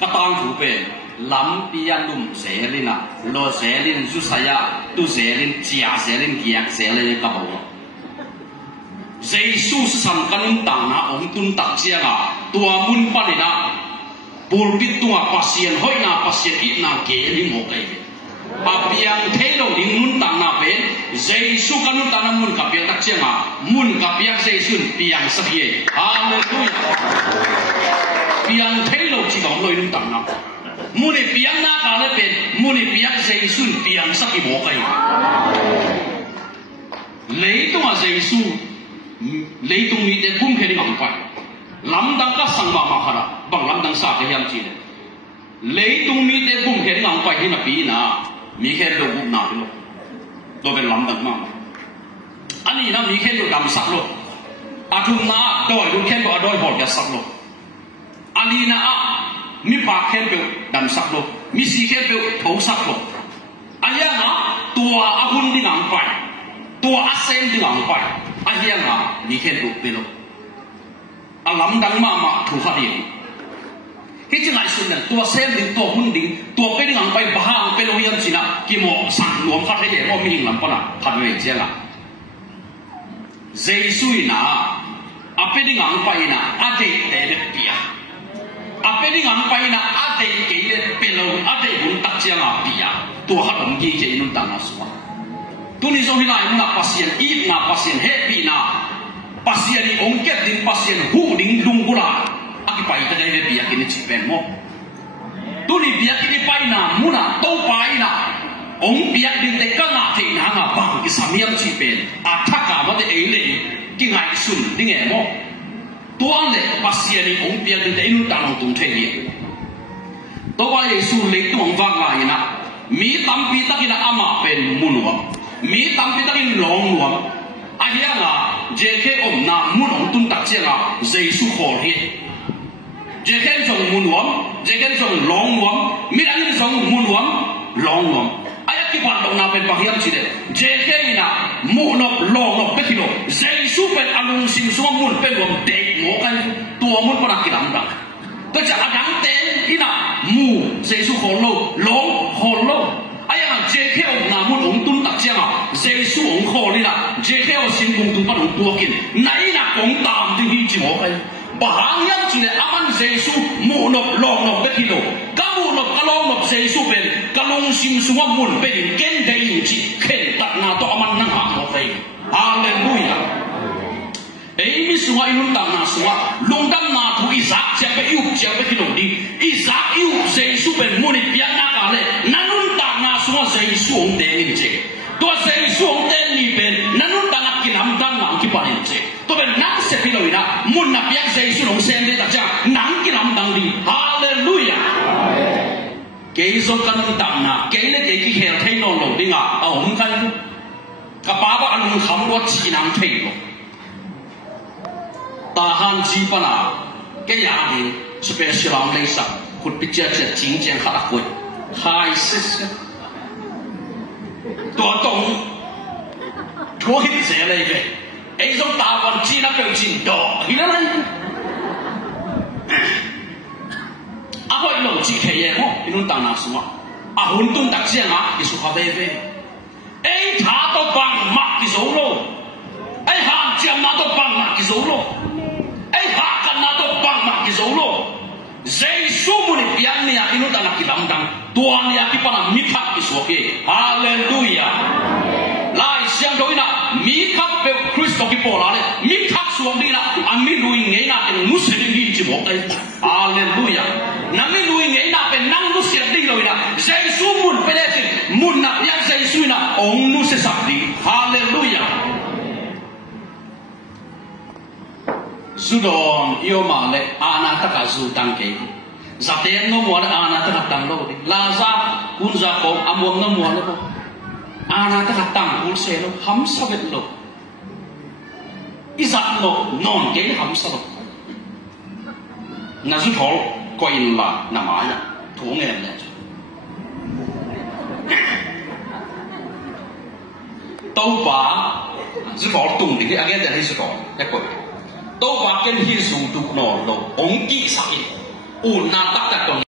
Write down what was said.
cái tang thủ về lắm pian lùm sẽ lên à lo sẽ lên chút saya tu sẽ lên chia sẽ lên kia sẽ lên cái bảo Giêsu sang kanun tang na ông tun tak siang à tua mun pan na pulpit tua pasien hoi na pasien it na ke li mo kai apiang thelo ding mun tang na pen Giêsu kanun tang na mun kapiak tak siang à mun kapiak Giêsu piang sakye hallelujah piang thelo chi dong loi nun tang na mun ni piang na ka le pen mun ni piak Giêsu piang sakye mo kai lấy tung à Giêsu lấy tung mi để cung khen ngọc phải lắm đang các sang bà mà khara bằng lắm đang sa cái hiểm chi này lấy tung mi để cung khen ngọc phải thì là bí na mi khen đồ bụng nào luôn đồ bên lắm đang mà anh ấy na mi khen đồ đầm sắc luôn à thùng na đôi đồ khen đồ đôi hột cái sắc luôn anh ấy na mi bạc khen đồ đầm sắc luôn mi si khen đồ thấu sắc luôn anh ấy na tua ahun đi ngọc phải tua asem đi ngọc phải ahiang ha ni khen du pelo alam dang ma thu kha di hi chi ngai sun na tua sem ding to hun ding tua pe ding ang pai bahang pelo hiam china ki mo sang nuam kha the mo mi hing lam pa na khat we che la Giêsu na ape ding ang pai na ate te le pia ape ding ang pai na ate ke le pelo ate hun tak chiang a pia tua ha dong gi je nun ta na suwa Tuni so hilai na pasien i na pasien happy na pasien ni ongket din pasien hu ding dung gula aki pai ta dai bia kini chipen mo tuni bia kini pai na muna to pai na ong bia din te ka na te na nga bang ki samiam chipen athaka mo te ele ki ngai sun ding e mo to an le pasien ni ong bia din te inu ta long tung the ni to ba Yesu le tong wang la ina mi tam pi ta kina ama pen munwa mi tam pi takin long luam ahia nga jk om na mun ong tun tak chia nga Giêsu khol hi jk jong mun luam jk jong long luam mi an jong mun luam long luam aya ki ban dong na pen pahiam chi de jk ina mu no long no pe kilo Giêsu pen alung sim so mun pen luam de mo kan tua mun pa ki lam dak to cha adang ten ina mu Giêsu khol lo long khol lo aya JK na mun ong tun tak chiang a Giêsu ong kho ni la JK o sin kung tu pa ong tuakin nai na kong tam ti hi chi mo kai bahang yang chi le aman Giêsu mu no long no be kilo ka mu no ka long no Giêsu ben ka long sim suwa mun be din ken dai ni chi khen tak na to aman nang ha mo kai hallelujah ei mi suwa inun tak na suwa long dam na thu Isaac che be yu che be kilo di Isaac yu Giêsu ben mu ni pia na ka le nanun tak na suwa Giêsu ong de ni che to Giêsu ong de ni ben nanun tak na kinam dang nang ki pa ni che to ben nak se kilo ina mun na pia Giêsu ong sen de ta cha nang kinam dang di hallelujah ke zo kan tak na ke le ke ki he thai no lo ding a ong kan ka pa ba an kham lo chi nang thai lo ta han chi pa na ke ya ni special am le sa khut pi cha cha jing jian kha la koi hai sis to tong thua hit se le ve ei zo ta wan chi na pe chin do hi la lai a hoi lo chi ke ye mo inun ta na suwa a hun tun tak sia nga ki su kha ve ve ei tha to bang ma ki zo lo ei ha chiam na to bang ma ki zo lo ei ha kan na to bang ma ki zo lo Giêsu mun piang ni inu ta na ki lam dang tuan ya ki pa na mi khat ki so ke hallelujah lai siang do ina mi khat pe Kristo ki po la le mi khat suam di na ami lui ngei na te nu se di chi mo kai hallelujah na mi lui ngei na pe nang nu se di lo ina Giêsu mun pe le mun na ya Giêsu ina ong nu se sa di hallelujah Zudon iyo ma le ana ta ka zu tang ke zaten no mo ana ta ka tang lo di la za kun za ko amon no mo lo ana ta ka tang ul se lo ham sa bet lo izat lo non ke ham sa lo na zu thol ko in la na ma ya thu nge le tau ba zu thol tung di ke again da hi su ko ya ko都話經天數獨羅路，拱基實業，換那得得個。